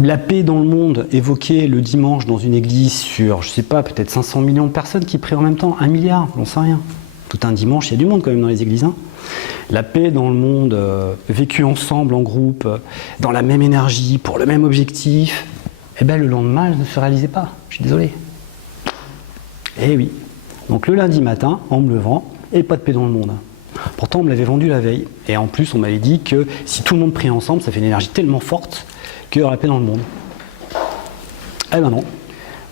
La paix dans le monde évoquée le dimanche dans une église sur, je sais pas, peut-être 500 millions de personnes qui prient en même temps, 1 milliard, j'en sais rien. Tout un dimanche, il y a du monde quand même dans les églises. Hein. La paix dans le monde, vécue ensemble, en groupe, dans la même énergie, pour le même objectif, eh bien le lendemain, elle ne se réalisait pas. Je suis désolé. Eh oui. Donc le lundi matin, en me levant, et pas de paix dans le monde. Pourtant, on me l'avait vendu la veille. Et en plus, on m'avait dit que si tout le monde prie ensemble, ça fait une énergie tellement forte qu'il y aura la paix dans le monde. Eh ben non.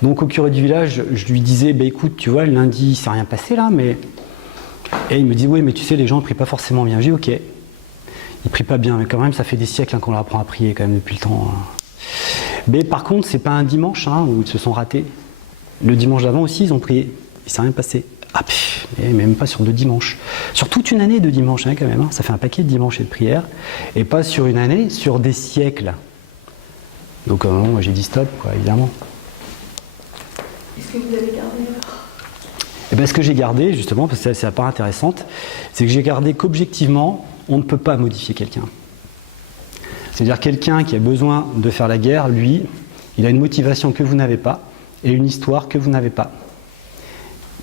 Donc au curé du village, je lui disais, bah écoute, tu vois, le lundi, il ne s'est rien passé là, mais... Et il me dit, oui, mais tu sais, les gens ne prient pas forcément bien. J'ai dit, ok. Ils ne prient pas bien, mais quand même, ça fait des siècles qu'on leur apprend à prier quand même depuis le temps. Mais par contre, c'est pas un dimanche où ils se sont ratés. Le dimanche d'avant aussi, ils ont prié. Il ne s'est rien passé. Ah, même pas sur 2 dimanches. Sur toute une année de dimanches, quand même. Ça fait un paquet de dimanches et de prières. Et pas sur une année, sur des siècles. Donc à un moment, j'ai dit stop, quoi, évidemment. Est-ce que vous avez gardé alors ? Et bien, ce que j'ai gardé, justement, parce que c'est la part intéressante, c'est que j'ai gardé qu'objectivement, on ne peut pas modifier quelqu'un. C'est-à-dire quelqu'un qui a besoin de faire la guerre, lui, il a une motivation que vous n'avez pas et une histoire que vous n'avez pas.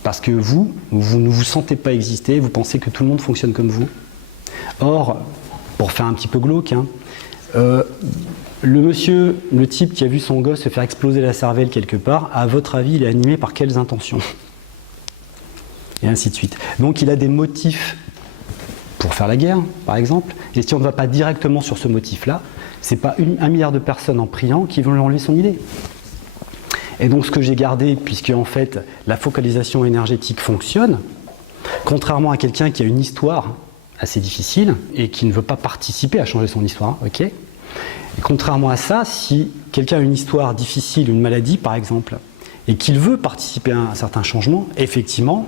Parce que vous ne vous sentez pas exister, vous pensez que tout le monde fonctionne comme vous. Or, pour faire un petit peu glauque, le type qui a vu son gosse se faire exploser la cervelle quelque part, à votre avis, il est animé par quelles intentions ? Et ainsi de suite. Donc il a des motifs pour faire la guerre, par exemple. Et si on ne va pas directement sur ce motif-là, ce n'est pas 1 milliard de personnes en priant qui vont lui enlever son idée. Et donc ce que j'ai gardé, puisque en fait la focalisation énergétique fonctionne, contrairement à quelqu'un qui a une histoire assez difficile et qui ne veut pas participer à changer son histoire, ok ? Et contrairement à ça, si quelqu'un a une histoire difficile, une maladie par exemple, et qu'il veut participer à un certain changement, effectivement,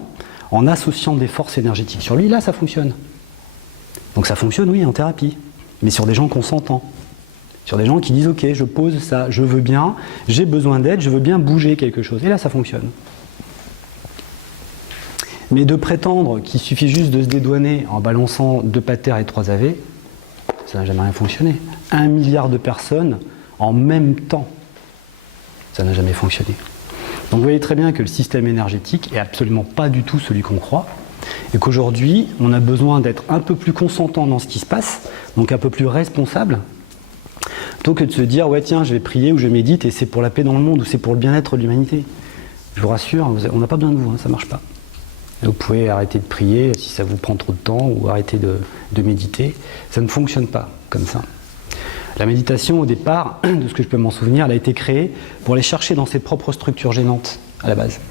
en associant des forces énergétiques sur lui, là ça fonctionne. Donc ça fonctionne, oui, en thérapie, mais sur des gens consentants. Sur des gens qui disent, ok, je pose ça, je veux bien, j'ai besoin d'aide, je veux bien bouger quelque chose. Et là, ça fonctionne. Mais de prétendre qu'il suffit juste de se dédouaner en balançant 2 patères et 3 AV, ça n'a jamais rien fonctionné. 1 milliard de personnes en même temps, ça n'a jamais fonctionné. Donc vous voyez très bien que le système énergétique n'est absolument pas du tout celui qu'on croit, et qu'aujourd'hui, on a besoin d'être un peu plus consentant dans ce qui se passe, donc un peu plus responsable, plutôt que de se dire, ouais tiens, je vais prier ou je médite et c'est pour la paix dans le monde ou c'est pour le bien-être de l'humanité. Je vous rassure, on n'a pas besoin de vous, ça ne marche pas. Et vous pouvez arrêter de prier si ça vous prend trop de temps ou arrêter de méditer. Ça ne fonctionne pas comme ça. La méditation, au départ, de ce que je peux m'en souvenir, elle a été créée pour aller chercher dans ses propres structures gênantes, à la base.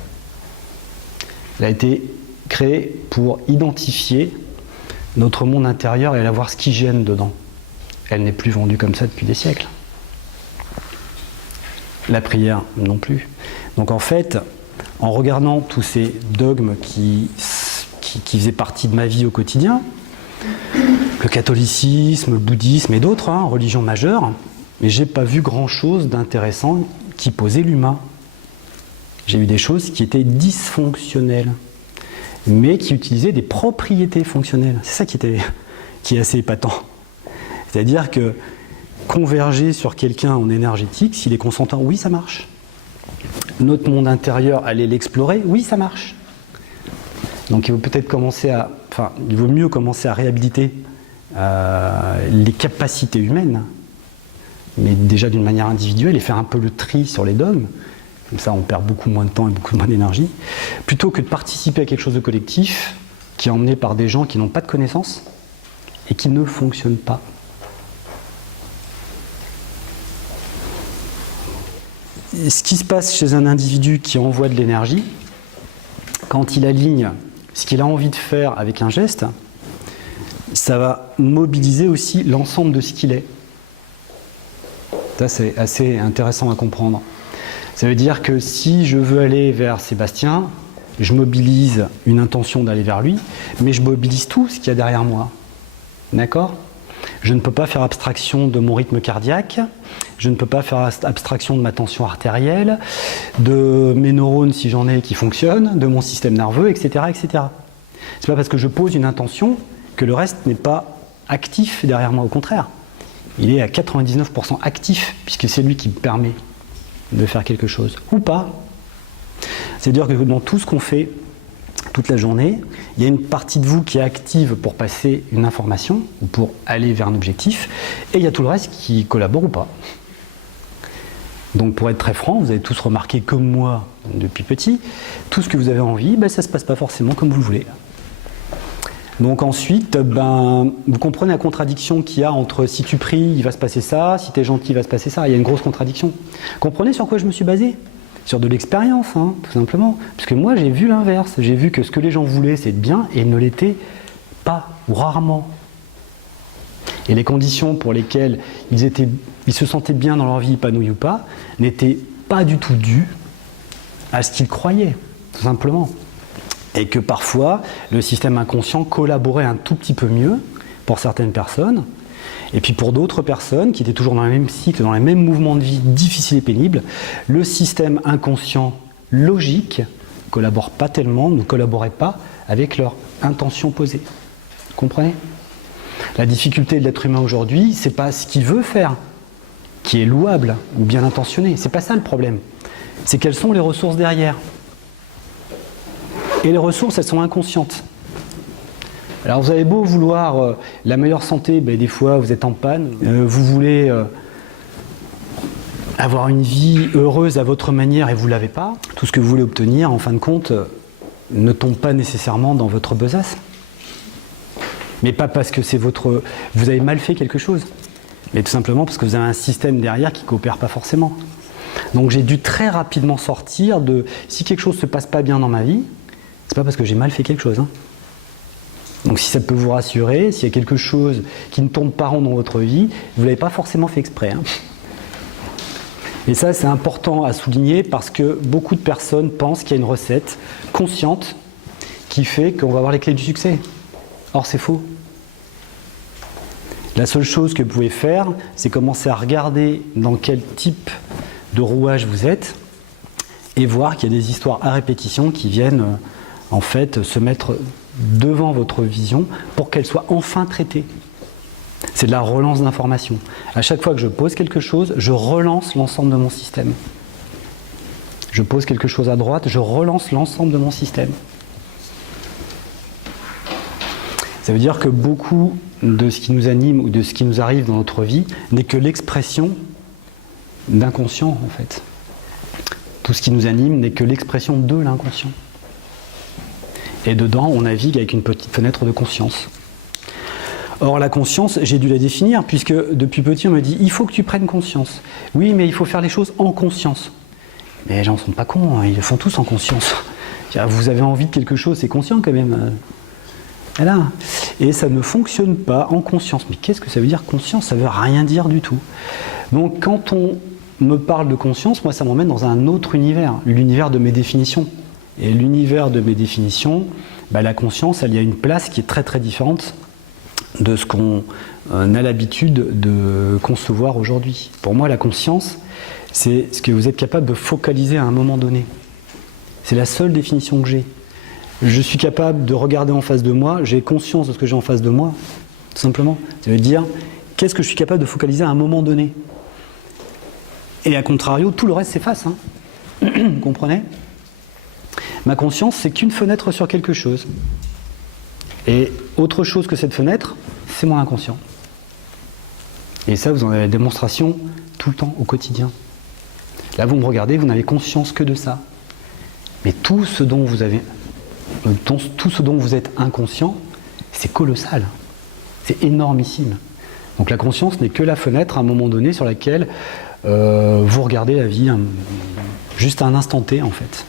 Elle a été créée pour identifier notre monde intérieur et aller voir ce qui gêne dedans. Elle n'est plus vendue comme ça depuis des siècles. La prière non plus. Donc en fait, en regardant tous ces dogmes qui faisaient partie de ma vie au quotidien, le catholicisme, le bouddhisme et d'autres, religions majeures, mais j'ai pas vu grand-chose d'intéressant qui posait l'humain. J'ai vu des choses qui étaient dysfonctionnelles, mais qui utilisaient des propriétés fonctionnelles. C'est ça qui est assez épatant. C'est-à-dire que converger sur quelqu'un en énergétique, s'il est consentant, oui, ça marche. Notre monde intérieur, aller l'explorer, oui, ça marche. Donc il vaut mieux commencer à réhabiliter les capacités humaines, mais déjà d'une manière individuelle, et faire un peu le tri sur les dogmes. Comme ça, on perd beaucoup moins de temps et beaucoup moins d'énergie, plutôt que de participer à quelque chose de collectif qui est emmené par des gens qui n'ont pas de connaissances et qui ne fonctionnent pas. Ce qui se passe chez un individu qui envoie de l'énergie, quand il aligne ce qu'il a envie de faire avec un geste, ça va mobiliser aussi l'ensemble de ce qu'il est. Ça, c'est assez intéressant à comprendre. Ça veut dire que si je veux aller vers Sébastien, je mobilise une intention d'aller vers lui, mais je mobilise tout ce qu'il y a derrière moi. D'accord ? Je ne peux pas faire abstraction de mon rythme cardiaque, je ne peux pas faire abstraction de ma tension artérielle, de mes neurones si j'en ai qui fonctionnent, de mon système nerveux, etc. etc. C'est pas parce que je pose une intention que le reste n'est pas actif derrière moi, au contraire. il est à 99% actif, puisque c'est lui qui me permet de faire quelque chose. Ou pas. C'est-à-dire que dans tout ce qu'on fait toute la journée, il y a une partie de vous qui est active pour passer une information ou pour aller vers un objectif, et il y a tout le reste qui collabore ou pas. Donc pour être très franc, vous avez tous remarqué comme moi depuis petit, tout ce que vous avez envie, ça ne se passe pas forcément comme vous le voulez. Donc ensuite, vous comprenez la contradiction qu'il y a entre si tu pries, il va se passer ça, si tu es gentil, il va se passer ça. Il y a une grosse contradiction. Comprenez sur quoi je me suis basé? Sur de l'expérience, tout simplement. Parce que moi, j'ai vu l'inverse. J'ai vu que ce que les gens voulaient, c'est être bien, et ils ne l'étaient pas, ou rarement. Et les conditions pour lesquelles ils se sentaient bien dans leur vie, épanouis ou pas, n'étaient pas du tout dues à ce qu'ils croyaient, tout simplement. Et que parfois, le système inconscient collaborait un tout petit peu mieux pour certaines personnes, et puis pour d'autres personnes qui étaient toujours dans le même cycle, dans les mêmes mouvements de vie difficiles et pénibles, le système inconscient logique ne collaborait pas avec leur intention posée. Vous comprenez? La difficulté de l'être humain aujourd'hui, c'est pas ce qu'il veut faire, qui est louable ou bien intentionné. C'est pas ça le problème. C'est quelles sont les ressources derrière. Et les ressources, elles sont inconscientes. Alors vous avez beau vouloir la meilleure santé, des fois vous êtes en panne, vous voulez avoir une vie heureuse à votre manière et vous ne l'avez pas. Tout ce que vous voulez obtenir, en fin de compte, ne tombe pas nécessairement dans votre besace. Mais pas parce que vous avez mal fait quelque chose, mais tout simplement parce que vous avez un système derrière qui ne coopère pas forcément. Donc j'ai dû très rapidement sortir de si quelque chose ne se passe pas bien dans ma vie, c'est pas parce que j'ai mal fait quelque chose. Donc si ça peut vous rassurer, s'il y a quelque chose qui ne tourne pas rond dans votre vie, vous ne l'avez pas forcément fait exprès. Et ça, c'est important à souligner parce que beaucoup de personnes pensent qu'il y a une recette consciente qui fait qu'on va avoir les clés du succès. Or, c'est faux. La seule chose que vous pouvez faire, c'est commencer à regarder dans quel type de rouage vous êtes et voir qu'il y a des histoires à répétition qui viennent en fait se mettre devant votre vision pour qu'elle soit enfin traitée. C'est de la relance d'informations. À chaque fois que je pose quelque chose, je relance l'ensemble de mon système. Je pose quelque chose à droite, je relance l'ensemble de mon système. Ça veut dire que beaucoup de ce qui nous anime ou de ce qui nous arrive dans notre vie n'est que l'expression d'inconscient en fait. Tout ce qui nous anime n'est que l'expression de l'inconscient. Et dedans, on navigue avec une petite fenêtre de conscience. Or, la conscience, j'ai dû la définir, puisque depuis petit, on me dit « il faut que tu prennes conscience ». Oui, mais il faut faire les choses en conscience. Mais les gens ne sont pas cons, ils le font tous en conscience. Vous avez envie de quelque chose, c'est conscient quand même. Voilà. Et ça ne fonctionne pas en conscience. Mais qu'est-ce que ça veut dire conscience? Ça ne veut rien dire du tout. Donc, quand on me parle de conscience, moi, ça m'emmène dans un autre univers, l'univers de mes définitions. Et l'univers de mes définitions, la conscience, elle y a une place qui est très très différente de ce qu'on a l'habitude de concevoir aujourd'hui. Pour moi, la conscience, c'est ce que vous êtes capable de focaliser à un moment donné. C'est la seule définition que j'ai. Je suis capable de regarder en face de moi, j'ai conscience de ce que j'ai en face de moi, tout simplement. Ça veut dire, qu'est-ce que je suis capable de focaliser à un moment donné? Et à contrario, tout le reste s'efface. Vous comprenez? Ma conscience, c'est qu'une fenêtre sur quelque chose. Et autre chose que cette fenêtre, c'est mon inconscient. Et ça, vous en avez la démonstration tout le temps, au quotidien. Là, vous me regardez, vous n'avez conscience que de ça. Mais tout ce dont vous êtes inconscient, c'est colossal. C'est énormissime. Donc la conscience n'est que la fenêtre à un moment donné sur laquelle vous regardez la vie juste à un instant T, en fait.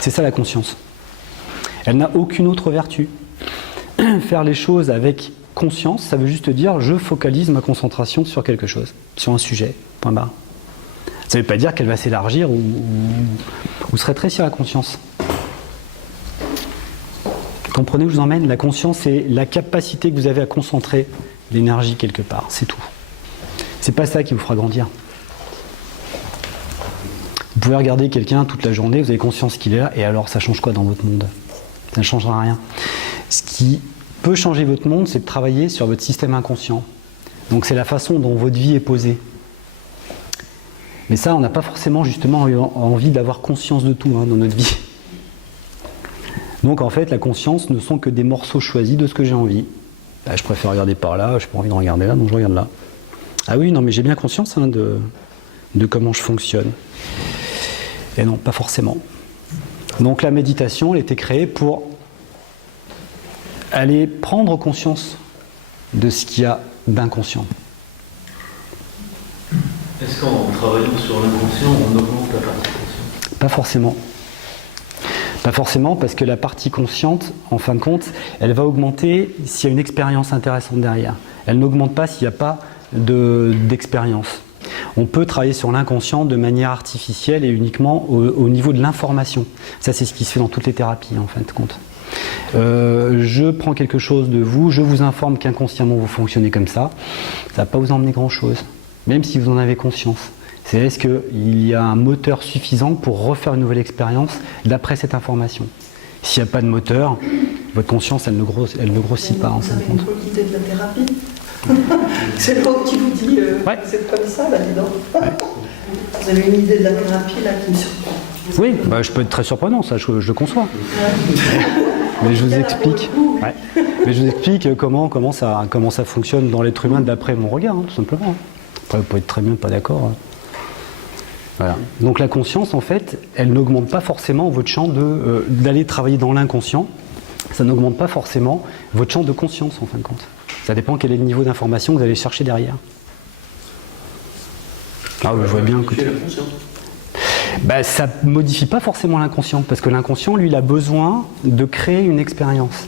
C'est ça la conscience. Elle n'a aucune autre vertu. Faire les choses avec conscience, ça veut juste dire je focalise ma concentration sur quelque chose, sur un sujet, point barre. Ça ne veut pas dire qu'elle va s'élargir ou se rétrécir la conscience. Comprenez où je vous emmène? La conscience, c'est la capacité que vous avez à concentrer l'énergie quelque part, c'est tout. C'est pas ça qui vous fera grandir. Vous pouvez regarder quelqu'un toute la journée, vous avez conscience qu'il est là, et alors ça change quoi dans votre monde? Ça ne changera rien. Ce qui peut changer votre monde, c'est de travailler sur votre système inconscient. Donc c'est la façon dont votre vie est posée. Mais ça, on n'a pas forcément justement envie d'avoir conscience de tout dans notre vie. Donc en fait, la conscience ne sont que des morceaux choisis de ce que j'ai envie. Bah, je préfère regarder par là, je n'ai pas envie de regarder là, donc je regarde là. Ah oui, non, mais j'ai bien conscience de comment je fonctionne. Et non, pas forcément. Donc la méditation, elle était créée pour aller prendre conscience de ce qu'il y a d'inconscient. Est-ce qu'en travaillant sur l'inconscient, on augmente la partie consciente ? Pas forcément. Pas forcément, parce que la partie consciente, en fin de compte, elle va augmenter s'il y a une expérience intéressante derrière. Elle n'augmente pas s'il n'y a pas d'expérience. On peut travailler sur l'inconscient de manière artificielle et uniquement au niveau de l'information. Ça, c'est ce qui se fait dans toutes les thérapies, en fin de compte. Je prends quelque chose de vous, je vous informe qu'inconsciemment vous fonctionnez comme ça. Ça ne va pas vous emmener grand-chose, même si vous en avez conscience. C'est est-ce qu'il y a un moteur suffisant pour refaire une nouvelle expérience d'après cette information. S'il n'y a pas de moteur, votre conscience, elle ne grossit pas. Vous avez une qualité de la thérapie. C'est l'autre qui vous dit ouais. C'est comme ça, bah dis donc. Ouais. Vous avez une idée de la thérapie là qui me surprend. Oui, bah, je peux être très surprenant, ça je le conçois. Ouais. Mais je vous explique. Ouais. Mais je vous explique comment ça fonctionne dans l'être humain d'après mon regard, tout simplement. Après, vous pouvez être très bien pas d'accord. Voilà. Donc la conscience, en fait, elle n'augmente pas forcément votre champ d'aller travailler dans l'inconscient. Ça n'augmente pas forcément votre champ de conscience, en fin de compte. Ça dépend quel est le niveau d'information que vous allez chercher derrière. Ah, je vois bien que... Bah, ça ne modifie pas forcément l'inconscient, parce que l'inconscient, lui, il a besoin de créer une expérience.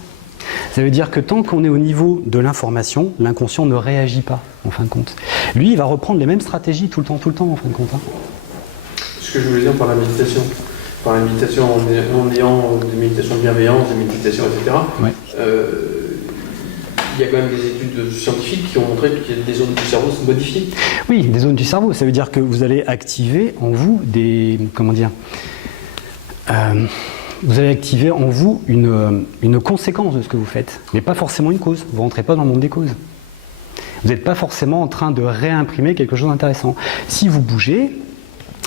Ça veut dire que tant qu'on est au niveau de l'information, l'inconscient ne réagit pas, en fin de compte. Lui, il va reprendre les mêmes stratégies tout le temps, en fin de compte. Ce que je voulais dire par la méditation en ayant des méditations de bienveillance, des méditations, etc., ouais. Il y a quand même des études scientifiques qui ont montré que des zones du cerveau se modifient. Oui, des zones du cerveau, ça veut dire que vous allez activer en vous vous allez activer en vous une conséquence de ce que vous faites, mais pas forcément une cause. Vous ne rentrez pas dans le monde des causes. Vous n'êtes pas forcément en train de réimprimer quelque chose d'intéressant. Si vous bougez,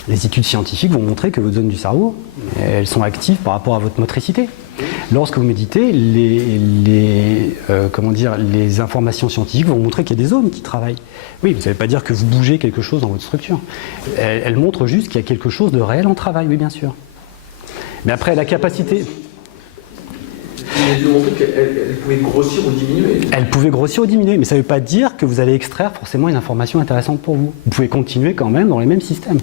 les études scientifiques vont montrer que vos zones du cerveau, elles sont actives par rapport à votre motricité. Lorsque vous méditez, les informations scientifiques vont montrer qu'il y a des zones qui travaillent. Oui, vous ne savez pas dire que vous bougez quelque chose dans votre structure. Elles montrent juste qu'il y a quelque chose de réel en travail, oui, bien sûr. Mais après, la capacité... Ils ont montré qu'elle pouvait grossir ou diminuer. Elle pouvait grossir ou diminuer, mais ça ne veut pas dire que vous allez extraire forcément une information intéressante pour vous. Vous pouvez continuer quand même dans les mêmes systèmes.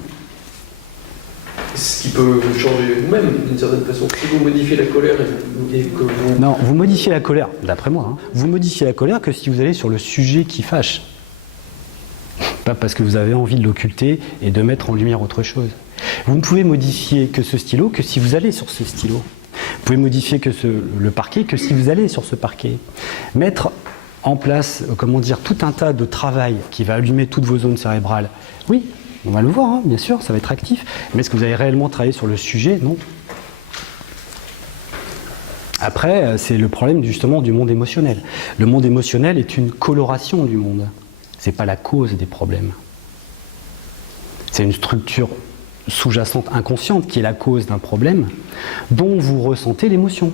Ce qui peut changer vous-même d'une certaine façon. Si vous modifiez la colère et que vous... Non, vous modifiez la colère, d'après moi, vous modifiez la colère que si vous allez sur le sujet qui fâche. Pas parce que vous avez envie de l'occulter et de mettre en lumière autre chose. Vous ne pouvez modifier que ce stylo que si vous allez sur ce stylo. Vous pouvez modifier que le parquet que si vous allez sur ce parquet. Mettre en place, tout un tas de travail qui va allumer toutes vos zones cérébrales. Oui, on va le voir, bien sûr, ça va être actif. Mais est-ce que vous avez réellement travaillé sur le sujet? Non. Après, c'est le problème justement du monde émotionnel. Le monde émotionnel est une coloration du monde. Ce n'est pas la cause des problèmes. C'est une structure sous-jacente inconsciente qui est la cause d'un problème dont vous ressentez l'émotion.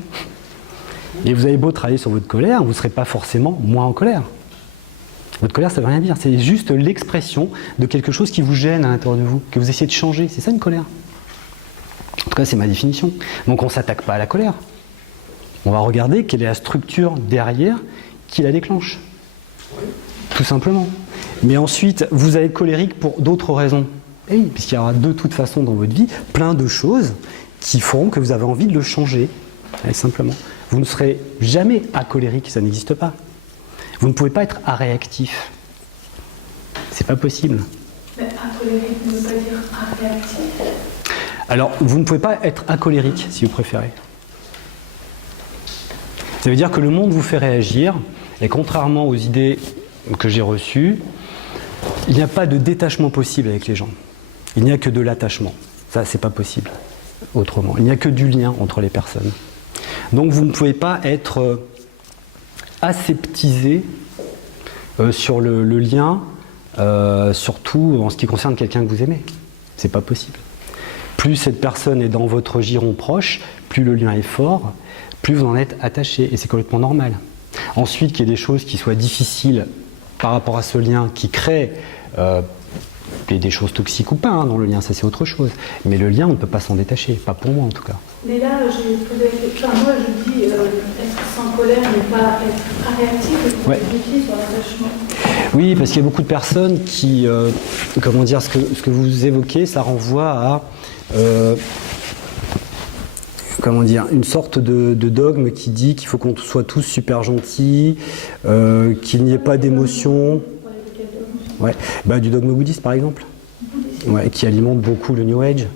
Et vous avez beau travailler sur votre colère, vous ne serez pas forcément moins en colère. Votre colère, ça ne veut rien dire. C'est juste l'expression de quelque chose qui vous gêne à l'intérieur de vous, que vous essayez de changer. C'est ça une colère. En tout cas, c'est ma définition. Donc on ne s'attaque pas à la colère. On va regarder quelle est la structure derrière qui la déclenche. Tout simplement. Mais ensuite, vous allez être colérique pour d'autres raisons. Et oui, puisqu'il y aura de toute façon dans votre vie plein de choses qui feront que vous avez envie de le changer. Allez, simplement. Vous ne serez jamais acolérique, ça n'existe pas. Vous ne pouvez pas être aréactif. C'est pas possible. Mais acolérique ne veut pas dire aréactif. Alors, vous ne pouvez pas être acolérique, si vous préférez. Ça veut dire que le monde vous fait réagir, et contrairement aux idées que j'ai reçues, il n'y a pas de détachement possible avec les gens. Il n'y a que de l'attachement. Ça, c'est pas possible autrement. Il n'y a que du lien entre les personnes. Donc, vous ne pouvez pas être aseptisé Sur le lien, surtout en ce qui concerne quelqu'un que vous aimez. C'est pas possible. Plus cette personne est dans votre giron proche, plus le lien est fort, plus vous en êtes attaché. Et c'est complètement normal. Ensuite, qu'il y ait des choses qui soient difficiles par rapport à ce lien, qui créent des choses toxiques ou pas dans le lien, ça c'est autre chose. Mais le lien, on ne peut pas s'en détacher. Pas pour moi en tout cas. Mais là, j'ai posé la question. Moi, je dis être sans colère, mais pas être réactif. Ouais. Sur l'attachement. Oui, parce qu'il y a beaucoup de personnes qui, comment dire, ce que vous évoquez, ça renvoie à, comment dire, une sorte de dogme qui dit qu'il faut qu'on soit tous super gentils, qu'il n'y ait pas d'émotion. Ouais. Bah, du dogme bouddhiste par exemple, ouais, qui alimente beaucoup le New Age,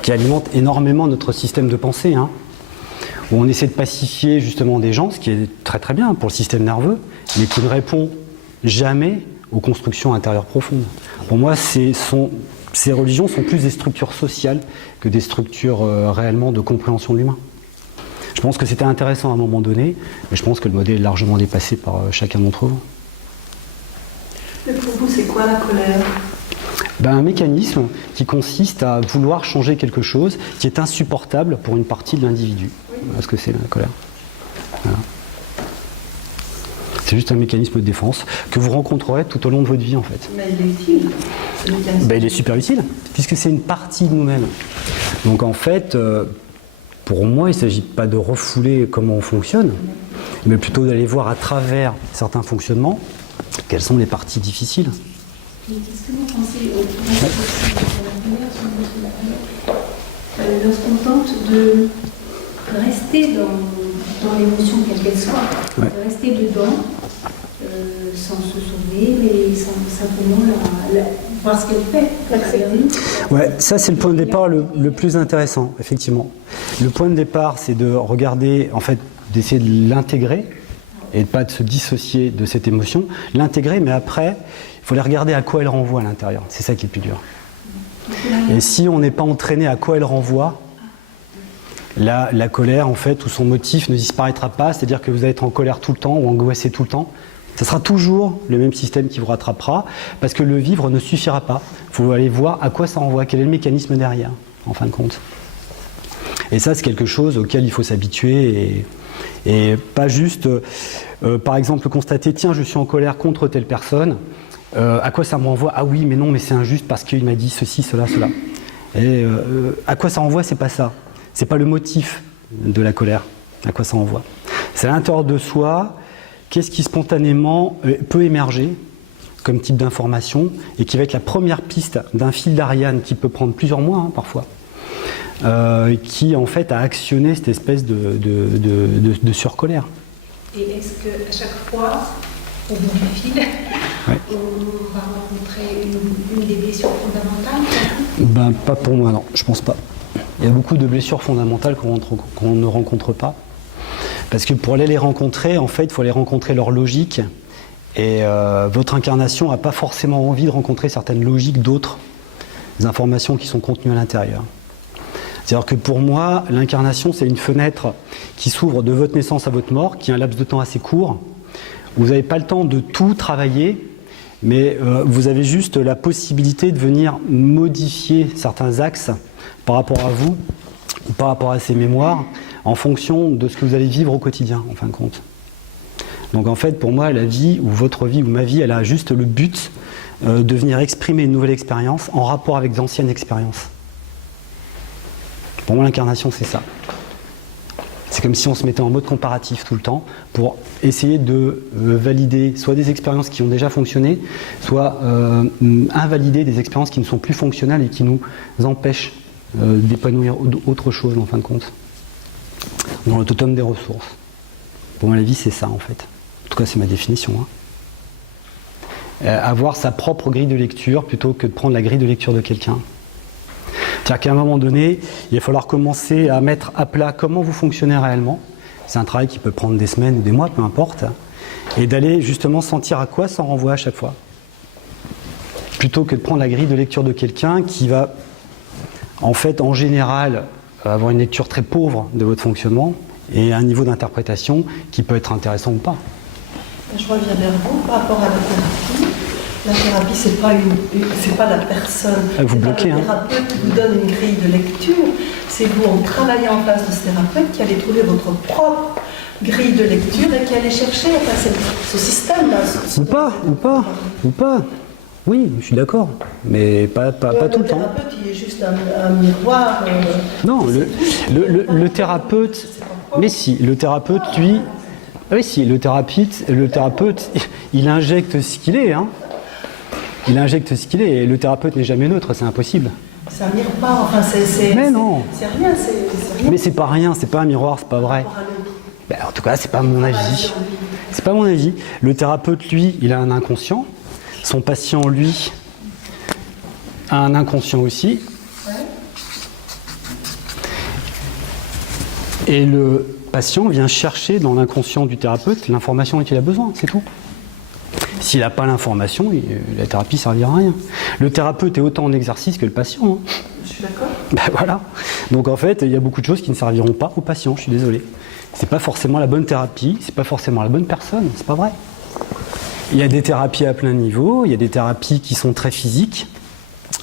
qui alimente énormément notre système de pensée, où on essaie de pacifier justement des gens, ce qui est très très bien pour le système nerveux, mais qui ne répond jamais aux constructions intérieures profondes. Pour moi, ces religions sont plus des structures sociales que des structures réellement de compréhension de l'humain. Je pense que c'était intéressant à un moment donné, mais je pense que le modèle est largement dépassé par chacun d'entre vous. Mais pour vous, c'est quoi la colère ? Un mécanisme qui consiste à vouloir changer quelque chose qui est insupportable pour une partie de l'individu. Voilà ce que c'est la colère. Voilà. C'est juste un mécanisme de défense que vous rencontrerez tout au long de votre vie en fait. Mais il est utile. Il est super utile, puisque c'est une partie de nous-mêmes. Donc en fait, pour moi, il ne s'agit pas de refouler comment on fonctionne, mais plutôt d'aller voir à travers certains fonctionnements quelles sont les parties difficiles. Qu'est-ce que vous pensez lorsqu'on tente de rester dans l'émotion quelle qu'elle soit, de rester dedans, sans se sauver, mais sans simplement voir ce qu'elle fait, l'accepter. Ouais, ça c'est le point de départ le plus intéressant, effectivement. Le point de départ, c'est de regarder, en fait, d'essayer de l'intégrer et de pas de se dissocier de cette émotion, l'intégrer, mais après, il faut les regarder à quoi elle renvoie à l'intérieur. C'est ça qui est le plus dur. Et si on n'est pas entraîné à quoi elle renvoie, la colère, en fait, ou son motif ne disparaîtra pas, c'est-à-dire que vous allez être en colère tout le temps ou angoissé tout le temps. Ce sera toujours le même système qui vous rattrapera, parce que le vivre ne suffira pas. Il faut aller voir à quoi ça renvoie, quel est le mécanisme derrière, en fin de compte. Et ça, c'est quelque chose auquel il faut s'habituer et pas juste, par exemple, constater, tiens, je suis en colère contre telle personne, à quoi ça me renvoie? Ah oui, mais non, mais c'est injuste parce qu'il m'a dit ceci, cela, cela. Et à quoi ça renvoie? C'est pas ça. C'est pas le motif de la colère. À quoi ça renvoie? C'est à l'intérieur de soi. Qu'est-ce qui spontanément peut émerger comme type d'information et qui va être la première piste d'un fil d'Ariane qui peut prendre plusieurs mois parfois, qui en fait a actionné cette espèce de surcolère. Et est-ce qu'à chaque fois, au bout du fil, on va rencontrer une des blessures fondamentales? Pas pour moi, non, je pense pas. Il y a beaucoup de blessures fondamentales qu'on ne rencontre pas. Parce que pour aller les rencontrer, en fait, il faut aller rencontrer leur logique. Et votre incarnation n'a pas forcément envie de rencontrer certaines logiques d'autres informations qui sont contenues à l'intérieur. C'est-à-dire que pour moi, l'incarnation, c'est une fenêtre qui s'ouvre de votre naissance à votre mort, qui est un laps de temps assez court. Vous n'avez pas le temps de tout travailler, mais vous avez juste la possibilité de venir modifier certains axes par rapport à vous, ou par rapport à ces mémoires, en fonction de ce que vous allez vivre au quotidien, en fin de compte. Donc en fait, pour moi, la vie, ou votre vie, ou ma vie, elle a juste le but de venir exprimer une nouvelle expérience en rapport avec d'anciennes expériences. Pour moi, l'incarnation, c'est ça. C'est comme si on se mettait en mode comparatif tout le temps pour essayer de valider soit des expériences qui ont déjà fonctionné, soit invalider des expériences qui ne sont plus fonctionnelles et qui nous empêchent d'épanouir autre chose, en fin de compte. Dans le totem des ressources. Pour moi, la vie, c'est ça, en fait. En tout cas, c'est ma définition. Avoir sa propre grille de lecture plutôt que de prendre la grille de lecture de quelqu'un. C'est-à-dire qu'à un moment donné, il va falloir commencer à mettre à plat comment vous fonctionnez réellement. C'est un travail qui peut prendre des semaines ou des mois, peu importe. Et d'aller justement sentir à quoi ça renvoie à chaque fois. Plutôt que de prendre la grille de lecture de quelqu'un qui va, en fait, en général, avoir une lecture très pauvre de votre fonctionnement et un niveau d'interprétation qui peut être intéressant ou pas. Je reviens vers vous par rapport à la thérapie. La thérapie, c'est pas la personne. Vous bloquez, le thérapeute qui vous donne une grille de lecture. C'est vous, en travaillant en face de ce thérapeute, qui allez trouver votre propre grille de lecture et qui allez chercher ce système-là. Ou pas. Oui, je suis d'accord, mais pas tout le temps. Le thérapeute, il est juste un miroir. Non, le thérapeute. Mais si, le thérapeute, lui. Oui, si, le thérapeute, il injecte ce qu'il est. Hein. Il injecte ce qu'il est. Et le thérapeute n'est jamais neutre, c'est impossible. C'est un miroir, enfin, c'est. Mais non. C'est rien, c'est rien. Mais c'est pas rien, c'est pas un miroir, c'est pas vrai. Ben, en tout cas, c'est pas mon avis. C'est pas mon avis. Le thérapeute, lui, il a un inconscient. Son patient, lui, a un inconscient aussi. Et le patient vient chercher dans l'inconscient du thérapeute l'information dont il a besoin, c'est tout. S'il n'a pas l'information, la thérapie ne servira à rien. Le thérapeute est autant en exercice que le patient. Hein. Je suis d'accord. Ben voilà. Donc en fait, il y a beaucoup de choses qui ne serviront pas au patient, je suis désolé. C'est pas forcément la bonne thérapie, c'est pas forcément la bonne personne, c'est pas vrai. Il y a des thérapies à plein niveau, il y a des thérapies qui sont très physiques,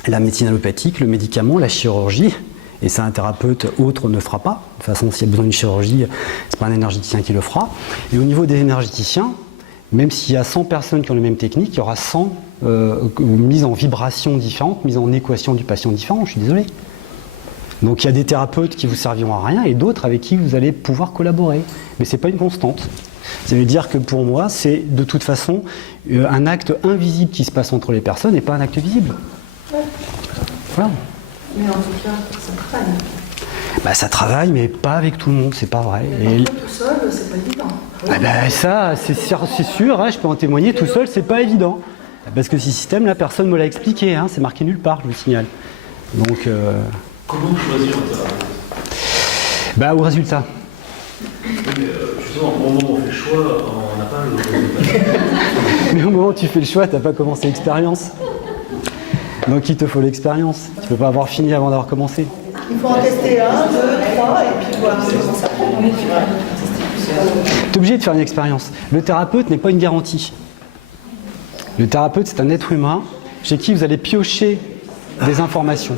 la médecine allopathique, le médicament, la chirurgie, et ça un thérapeute autre ne fera pas. De toute façon, s'il y a besoin d'une chirurgie, c'est pas un énergéticien qui le fera. Et au niveau des énergéticiens, même s'il y a 100 personnes qui ont les mêmes techniques, il y aura 100 mises en vibrations différentes, mises en équation du patient différentes, je suis désolé. Donc il y a des thérapeutes qui vous serviront à rien et d'autres avec qui vous allez pouvoir collaborer. Mais ce n'est pas une constante. Ça veut dire que pour moi, c'est de toute façon un acte invisible qui se passe entre les personnes et pas un acte visible. Ouais. Voilà. Mais en tout cas, ça travaille. Bah, ça travaille, mais pas avec tout le monde, c'est pas vrai. Et... tout seul, c'est pas évident. Ah bah, ça, c'est sûr, hein, je peux en témoigner, tout seul, c'est pas évident. Parce que ce système-là, personne ne me l'a expliqué, hein, c'est marqué nulle part, je vous signale. Donc... Comment choisir un thérapeute? Bah, au résultat. Justement, au moment où on fait le choix, on n'a pas le résultat. Mais au moment où tu fais le choix, t'as pas commencé l'expérience. Donc il te faut l'expérience. Tu peux pas avoir fini avant d'avoir commencé. Il faut en tester 1, 2, 3 et puis voir comment ça prend. Tu es obligé de faire une expérience. Le thérapeute n'est pas une garantie. Le thérapeute, c'est un être humain chez qui vous allez piocher des informations.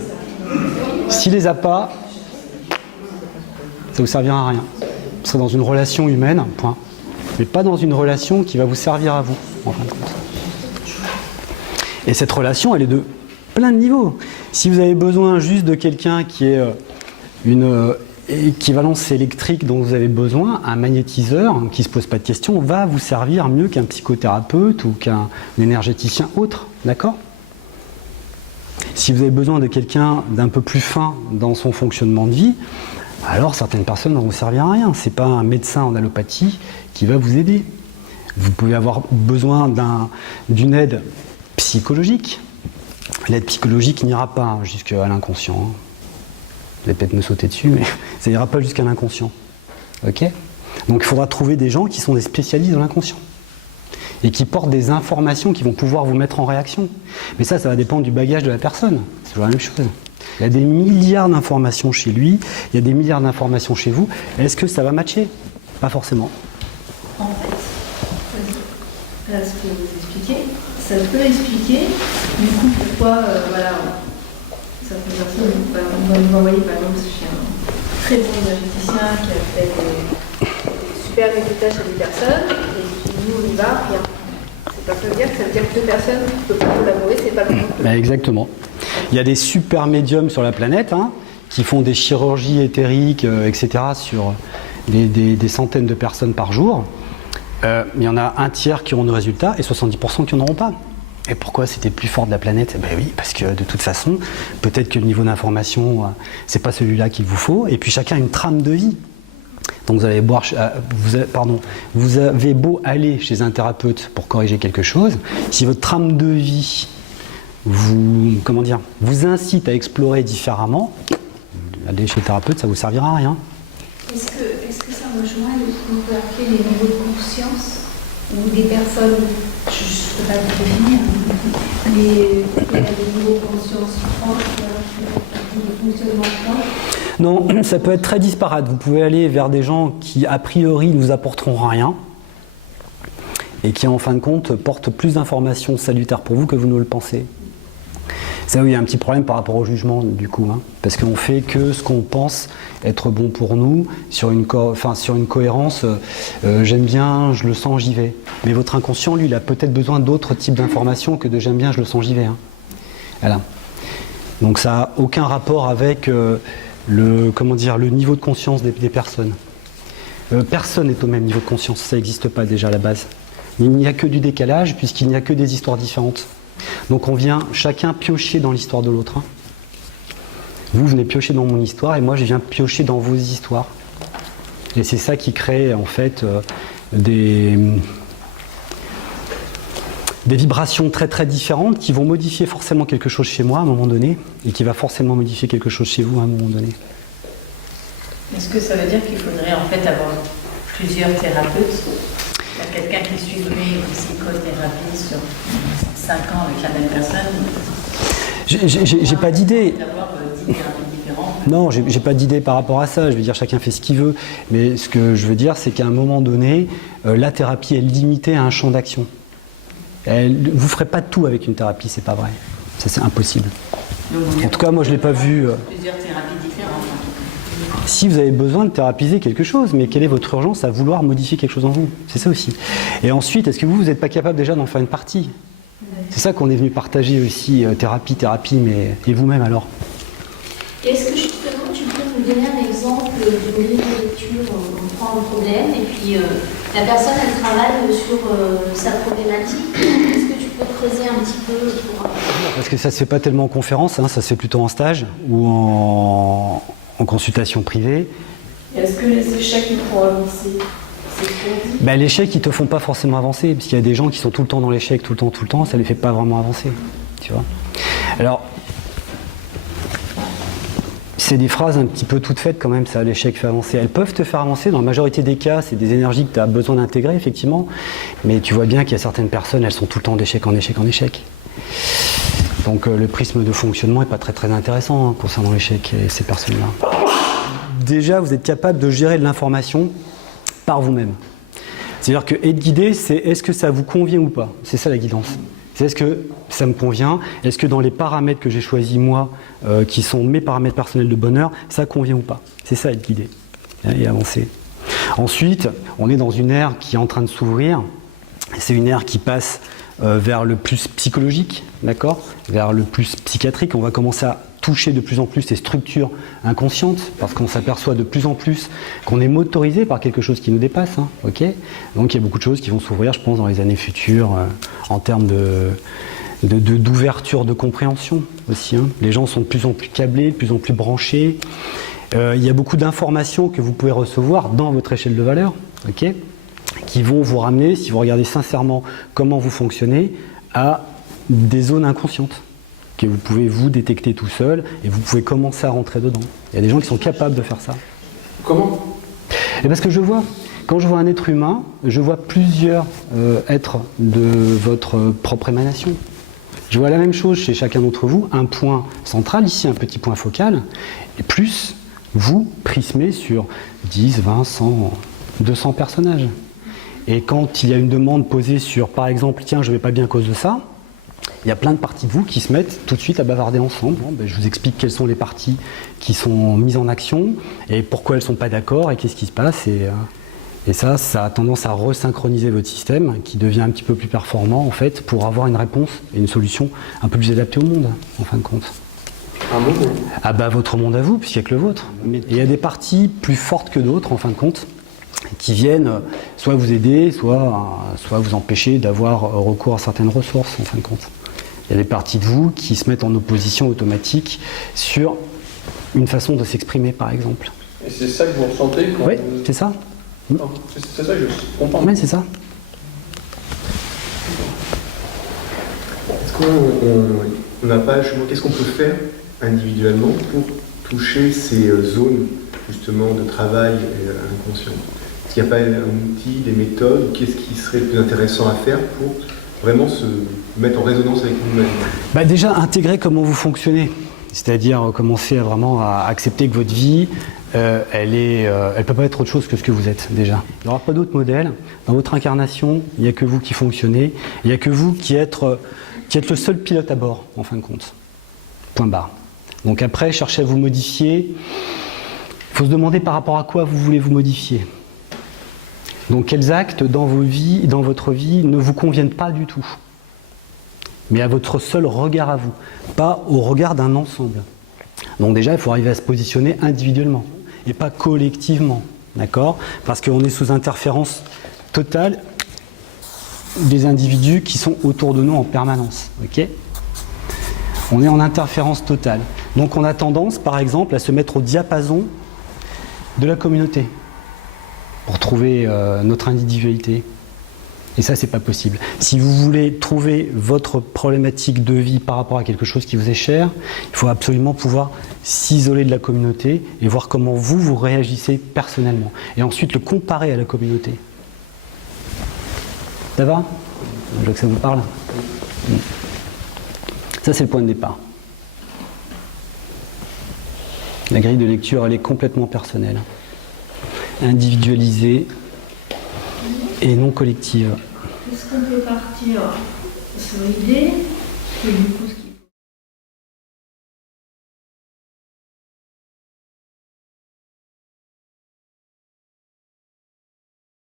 S'il les a pas, ça vous servira à rien. Vous serez dans une relation humaine, point. Mais pas dans une relation qui va vous servir à vous, en fin de compte. Et cette relation, elle est de plein de niveaux. Si vous avez besoin juste de quelqu'un qui est une équivalence électrique dont vous avez besoin, un magnétiseur qui ne se pose pas de questions va vous servir mieux qu'un psychothérapeute ou qu'un énergéticien autre, d'accord ? Si vous avez besoin de quelqu'un d'un peu plus fin dans son fonctionnement de vie, alors certaines personnes ne vont vous servir à rien. Ce n'est pas un médecin en allopathie qui va vous aider. Vous pouvez avoir besoin d'une aide psychologique. L'aide psychologique n'ira pas jusqu'à l'inconscient. Vous allez peut-être me sauter dessus, mais ça n'ira pas jusqu'à l'inconscient. Ok ? Donc il faudra trouver des gens qui sont des spécialistes dans l'inconscient et qui portent des informations qui vont pouvoir vous mettre en réaction. Mais ça va dépendre du bagage de la personne. C'est toujours la même chose. Il y a des milliards d'informations chez lui, il y a des milliards d'informations chez vous. Est-ce que ça va matcher ? Pas forcément. En fait, là, ce que vous expliquez, ça peut expliquer du coup pourquoi, certaines personnes, on va nous envoyer par exemple chez un très bon énergéticien qui a fait des super résultats chez des personnes, et qui nous, on y va, rien. C'est pas que dire que ça veut dire que deux personnes ne peuvent pas collaborer, c'est pas le bon. Exactement. Il y a des super médiums sur la planète qui font des chirurgies éthériques, etc. sur des centaines de personnes par jour. Il y en a un tiers qui auront de résultats et 70% qui n'en auront pas. Et pourquoi c'était le plus fort de la planète ? Ben oui, parce que de toute façon, peut-être que le niveau d'information, c'est pas celui-là qu'il vous faut. Et puis chacun a une trame de vie. Donc vous avez beau aller chez un thérapeute pour corriger quelque chose, si votre trame de vie vous incite à explorer différemment, aller chez le thérapeute, ça vous servira à rien. Est-ce que ça rejoint ce qu'on peut appeler les niveaux de conscience où des personnes, je ne peux pas le définir, mais il y a des niveaux de conscience proches, des fonctionnements proches? Non, ça peut être très disparate. Vous pouvez aller vers des gens qui, a priori, ne vous apporteront rien. et qui en fin de compte porte plus d'informations salutaires pour vous que vous ne le pensez. C'est là où il y a un petit problème par rapport au jugement du coup, hein, parce qu'on fait que ce qu'on pense être bon pour nous, sur une cohérence, j'aime bien, je le sens, j'y vais. Mais votre inconscient, lui, il a peut-être besoin d'autres types d'informations que de j'aime bien, je le sens, j'y vais. Hein. Voilà. Donc ça n'a aucun rapport avec le niveau de conscience des personnes. Personne n'est au même niveau de conscience, ça n'existe pas déjà à la base. Il n'y a que du décalage puisqu'il n'y a que des histoires différentes. Donc on vient chacun piocher dans l'histoire de l'autre. Hein. Vous venez piocher dans mon histoire et moi je viens piocher dans vos histoires. Et c'est ça qui crée en fait des vibrations très très différentes qui vont modifier forcément quelque chose chez moi à un moment donné et qui va forcément modifier quelque chose chez vous à un moment donné. Est-ce que ça veut dire qu'il faudrait en fait avoir plusieurs thérapeutes? Il y a quelqu'un qui suivrait une psychothérapie sur 5 ans avec la même personne? J'ai pas d'idée. D'avoir 10 thérapies différentes? Non, j'ai pas d'idée par rapport à ça. Je veux dire, chacun fait ce qu'il veut. Mais ce que je veux dire, c'est qu'à un moment donné, la thérapie est limitée à un champ d'action. Vous ne ferez pas tout avec une thérapie, c'est pas vrai. Ça, c'est impossible. En tout cas, moi, je l'ai pas vu. Plusieurs thérapies différentes. Si vous avez besoin de thérapiser quelque chose, mais quelle est votre urgence à vouloir modifier quelque chose en vous? C'est ça aussi. Et ensuite, est-ce que vous n'êtes pas capable déjà d'en faire une partie? C'est ça qu'on est venu partager aussi, thérapie, mais et vous-même alors? Est-ce que justement tu peux nous donner un exemple d'une grille de lecture? On prend un problème et puis la personne elle travaille sur sa problématique. Est-ce que tu peux creuser un petit peu pour... Parce que ça se fait pas tellement en conférence, hein, ça se fait plutôt en stage ou en consultation privée. Est-ce que les échecs ils font avancer? Ben, l'échec, ils te font pas forcément avancer, parce qu'il y a des gens qui sont tout le temps dans l'échec, tout le temps, ça les fait pas vraiment avancer, tu vois. Alors, c'est des phrases un petit peu toutes faites quand même, ça, l'échec fait avancer. Elles peuvent te faire avancer, dans la majorité des cas, c'est des énergies que tu as besoin d'intégrer, effectivement, mais tu vois bien qu'il y a certaines personnes, elles sont tout le temps d'échec en échec en échec. Donc le prisme de fonctionnement n'est pas très très intéressant hein, concernant l'échec et ces personnes-là. Déjà, vous êtes capable de gérer de l'information par vous-même. C'est-à-dire que être guidé, c'est est-ce que ça vous convient ou pas? C'est ça la guidance. C'est est-ce que ça me convient? Est-ce que dans les paramètres que j'ai choisis moi, qui sont mes paramètres personnels de bonheur, ça convient ou pas? C'est ça être guidé et avancer. Ensuite, on est dans une ère qui est en train de s'ouvrir. C'est une ère qui passe vers le plus psychologique, d'accord, vers le plus psychiatrique. On va commencer à toucher de plus en plus ces structures inconscientes parce qu'on s'aperçoit de plus en plus qu'on est motorisé par quelque chose qui nous dépasse. Hein, okay, donc il y a beaucoup de choses qui vont s'ouvrir, je pense, dans les années futures en termes d'ouverture de compréhension aussi. Hein. Les gens sont de plus en plus câblés, de plus en plus branchés. Il y a beaucoup d'informations que vous pouvez recevoir dans votre échelle de valeur. Okay, qui vont vous ramener, si vous regardez sincèrement comment vous fonctionnez, à des zones inconscientes que vous pouvez vous détecter tout seul et vous pouvez commencer à rentrer dedans. Il y a des gens qui sont capables de faire ça. Comment? Et parce que quand je vois un être humain, je vois plusieurs êtres de votre propre émanation. Je vois la même chose chez chacun d'entre vous, un point central, ici un petit point focal, et plus vous prismez sur 10, 20, 100, 200 personnages. Et quand il y a une demande posée sur, par exemple, tiens, je ne vais pas bien à cause de ça, il y a plein de parties de vous qui se mettent tout de suite à bavarder ensemble. Bon, ben, je vous explique quelles sont les parties qui sont mises en action et pourquoi elles ne sont pas d'accord et qu'est-ce qui se passe. Et ça a tendance à resynchroniser votre système qui devient un petit peu plus performant en fait pour avoir une réponse et une solution un peu plus adaptée au monde, en fin de compte. Un monde? Ah bah votre monde à vous, puisqu'il n'y a que le vôtre. Et il y a des parties plus fortes que d'autres, en fin de compte, qui viennent soit vous aider, soit vous empêcher d'avoir recours à certaines ressources, en fin de compte. Il y a des parties de vous qui se mettent en opposition automatique sur une façon de s'exprimer, par exemple. Et c'est ça que vous ressentez quand Oui, c'est ça. Non, c'est ça que je comprends. Oui, c'est ça. Est-ce qu'on n'a pas, qu'est-ce qu'on peut faire individuellement pour toucher ces zones justement de travail inconscient? Est-ce qu'il n'y a pas un outil, des méthodes, qu'est-ce qui serait le plus intéressant à faire pour vraiment se mettre en résonance avec nous-mêmes? Bah déjà, intégrer comment vous fonctionnez. C'est-à-dire commencer à accepter que votre vie, elle peut pas être autre chose que ce que vous êtes déjà. Il n'y aura pas d'autre modèle. Dans votre incarnation, il n'y a que vous qui fonctionnez. Il n'y a que vous qui êtes le seul pilote à bord, en fin de compte. Point barre. Donc après, cherchez à vous modifier. Il faut se demander par rapport à quoi vous voulez vous modifier. Donc quels actes dans votre vie ne vous conviennent pas du tout, mais à votre seul regard à vous, pas au regard d'un ensemble. Donc déjà, il faut arriver à se positionner individuellement et pas collectivement, d'accord? Parce qu'on est sous interférence totale des individus qui sont autour de nous en permanence, ok? On est en interférence totale. Donc on a tendance, par exemple, à se mettre au diapason de la communauté pour trouver notre individualité. Et ça, c'est pas possible. Si vous voulez trouver votre problématique de vie par rapport à quelque chose qui vous est cher, il faut absolument pouvoir s'isoler de la communauté et voir comment vous réagissez personnellement. Et ensuite le comparer à la communauté. Ça va? Je veux que ça vous parle. Ça, c'est le point de départ. La grille de lecture, elle est complètement personnelle, individualisée et non collective. Est-ce qu'on peut partir sur l'idée que du coup, ce qui